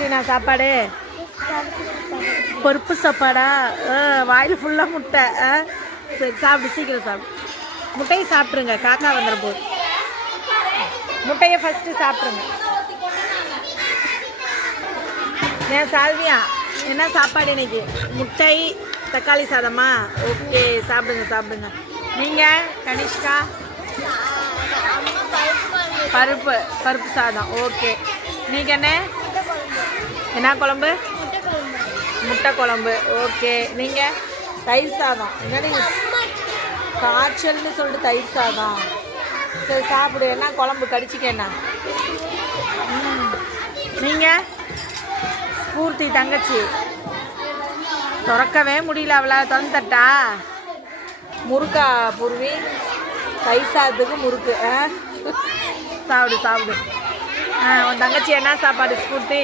Christina சாப்பாடு பருப்பு சாப்பாடா? வாயில் ஃபுல்லாக முட்டை. சரி சாப்பிடு, சீக்கிரம் சாப்பிடு. முட்டையை சாப்பிட்ருங்க, காக்கா வந்துட போகுது. முட்டையை ஃபஸ்ட்டு சாப்பிட்ருங்க. ஏன் சால்வியா, என்ன சாப்பாடு இன்னைக்கு? முட்டை தக்காளி சாதமா? ஓகே, சாப்பிடுங்க சாப்பிடுங்க. நீங்கள் கனிஷ்கா? பருப்பு சாதம். ஓகே. நீங்கள் என்ன குழம்பு? முட்டை குழம்பு. ஓகே. நீங்கள் தயிர் சாதம். என்னடி காய்ச்சல்னு சொல்லிட்டு தயிர் சாதம்? சரி சாப்பிடு. என்ன குழம்பு? கடிச்சிக்கண்ணா. நீங்கள் ஸ்பூர்த்தி தங்கச்சி? திறக்கவே முடியல அவளை. தந்துட்டா முறுக்கா பூர்வி? தயிர் சாதத்துக்கு முறுக்கு. சாப்பிடு சாப்பிடு. உன் தங்கச்சி என்ன சாப்பாடு ஸ்பூர்த்தி?